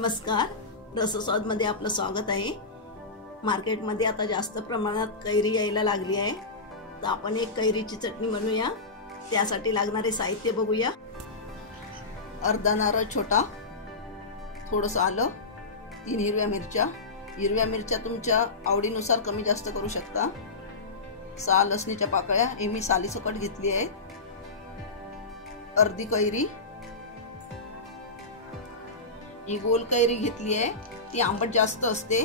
नमस्कार, रसस्वादमध्ये आपलं स्वागत आहे। मार्केटमध्ये आता जास्त प्रमाणात कैरी यायला लागली आहे, तर आपण एक कैरीची चटणी बनवूया। त्यासाठी लागणारे साहित्य बघूया। अर्धा नारळ छोटा, थोडंसं आलं, 3 हिरव्या मिरच्या। हिरव्या मिरच्या तुमच्या आवडीनुसार कमी जास्त करू शकता। 6 लसणीच्या पाकळ्या, हे मी सालीसकट घेतली आहे। अर्धी कैरी, ही गोल कैरी घेतली आहे, ती आंबट जास्त असते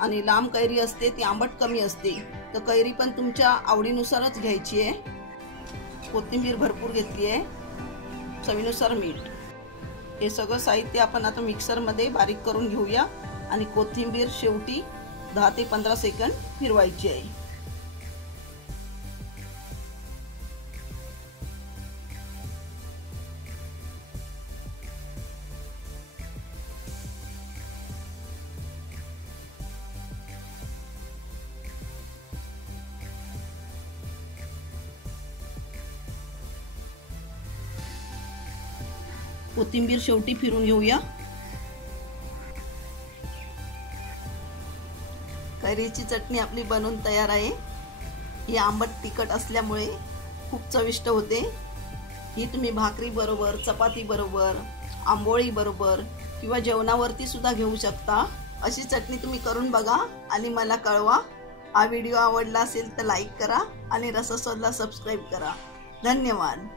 आणि लांब कैरी असते ती आंबट कमी असते, तर कैरी पण तुमच्या आवडीनुसारच घ्यायची आहे। कोथिंबीर भरपूर घेतली आहे, चवीनुसार मीठ। हे सगळं साहित्य आपण आता मिक्सर मध्ये बारीक करून घेऊया आणि कोथिंबीर शेवटी 10 ते 15 सेकंद फिरवायची आहे। कोथिंबीर शेवटी फिरून घेऊया। कैरीची चटणी आपली बनवून तयार आहे। ही आंबट तिखट असल्यामुळे खूप चविष्ट होते। ही तुम्ही भाकरी बरोबर, चपाती बरोबर, आंबोळी बरोबर किंवा जेवणावरती सुद्धा घेऊ शकता। अशी चटणी तुम्ही करून बघा आणि मला कळवा। हा व्हिडिओ आवडला असेल तर लाईक करा आणि रसस्वादला सबस्क्राइब करा। धन्यवाद।